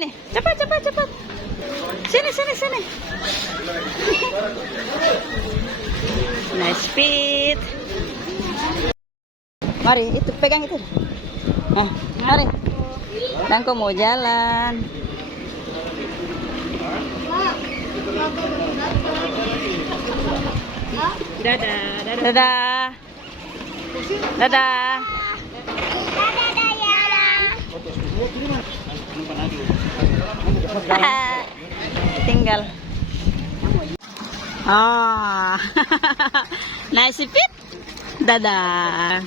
Nih, cepat, cepat, cepat. Sini, sini, sini. Nice speed. Mari, itu pegang itu. Mari. Nangko mau jalan. Dadah, dadah. Dadah. Dadah. Tinggal. Nice fit. Dadah.